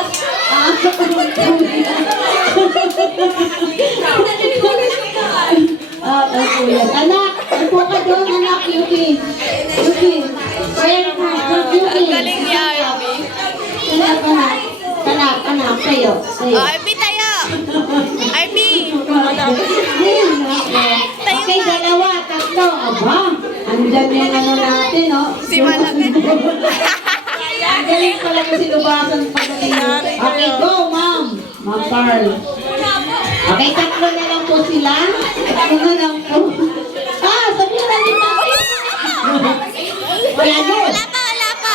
Bukas. Anak, upo ka doon, anak, Yuki. Yuki. Where ka? Yuki. Ang galing niya, Yuki. Anak, kayo. RB tayo! RB! Okay, dalawa, tatlo. Aba, andyan yung ano natin, no? Si Malaki. Ang galing pala kasi lubasan pa. Okay, go, ma'am. Ma'am Carl. Okay, tatlo na lang po sila. Tatlo na lang po. Sabihin na din natin. Wala yun. Wala pa, wala pa.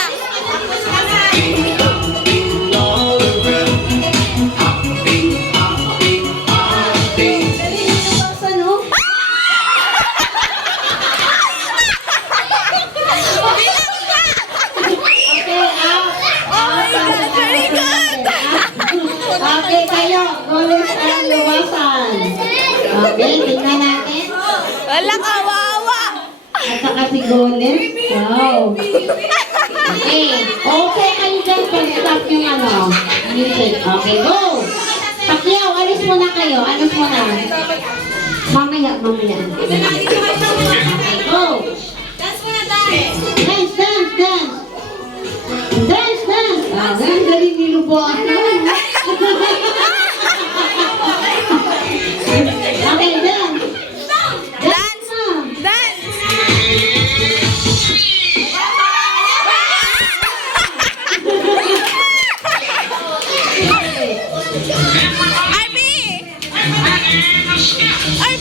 Okay, kayo. Ulit ang luwasan. Okay, tingnan natin. Wala kawawa. At saka si Golem. Wow. Okay. Okay kayo dyan pag-stop yung ano. Music. Okay, go. Pacquiao, alis muna kayo. Alis muna. Mamaya. Okay, go. Dance. Ang galing nilubuan. Okay, dance. Dance! Dance! RB! RB! Okay.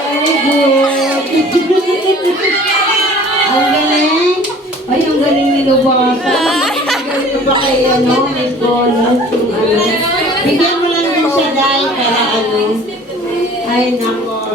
Very good. Ang galing. Ay, ang galing ni Lubasa. Ang galing pa kay Miss Bonus. Yung ano. Bigyan mo lang din siya dahil para ano. Ay, nako.